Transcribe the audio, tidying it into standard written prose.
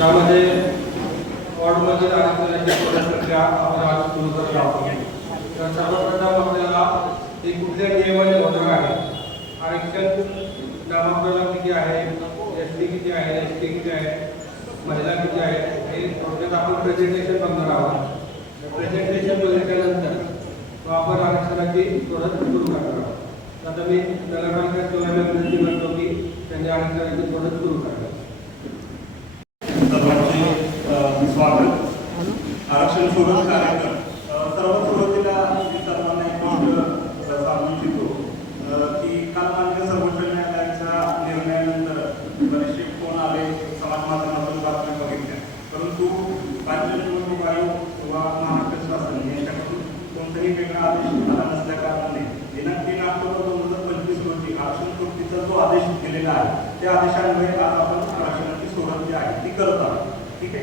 त्यामध्ये वॉर्डमधील आरक्षणाची प्रक्रिया आपण आज सुरू करत आहोत. तर सर्वप्रथम आपल्याला हे कुठल्या नियमाने होणार आहे, आरक्षण नामप्रमाण किती आहे, एसटी किती आहे, एसटी किती आहे, महिला किती आहे, हे थोडक्यात आपण प्रेझेंटेशन बघणार आहोत. प्रेझेंटेशन बघितल्यानंतर आपण आरक्षणाची प्रोसेस सुरू करणार आहोत. आता मी नगरपालिका सेवेला विनंती करतो की त्यांनी आरक्षणाची प्रोसेस सुरू करावी. स्वागत. आरक्षण सोडत कार्यक्रम सर्वात सुरुवातीला मी सर्वांना एक गोष्ट सांगू इच्छितो की काल मान्य सर्वोच्च न्यायालयाच्या निर्णयानंतर बरेचसे फोन आले, समाज माध्यमातून बातम्या बघितल्या, परंतु राज्य निवडणूक आयोग किंवा महाराष्ट्र शासन यांच्याकडून कोणताही वेगळा आदेश आला नसल्या कारणाने दिनांक 3 ऑक्टोबर 2025 रोजी आरक्षण सोडतीचा जो आदेश दिलेला आहे त्या आदेशान्वये आज आपण आरक्षणाची सोडत जी आहे ती करत आहोत. ठीक आहे.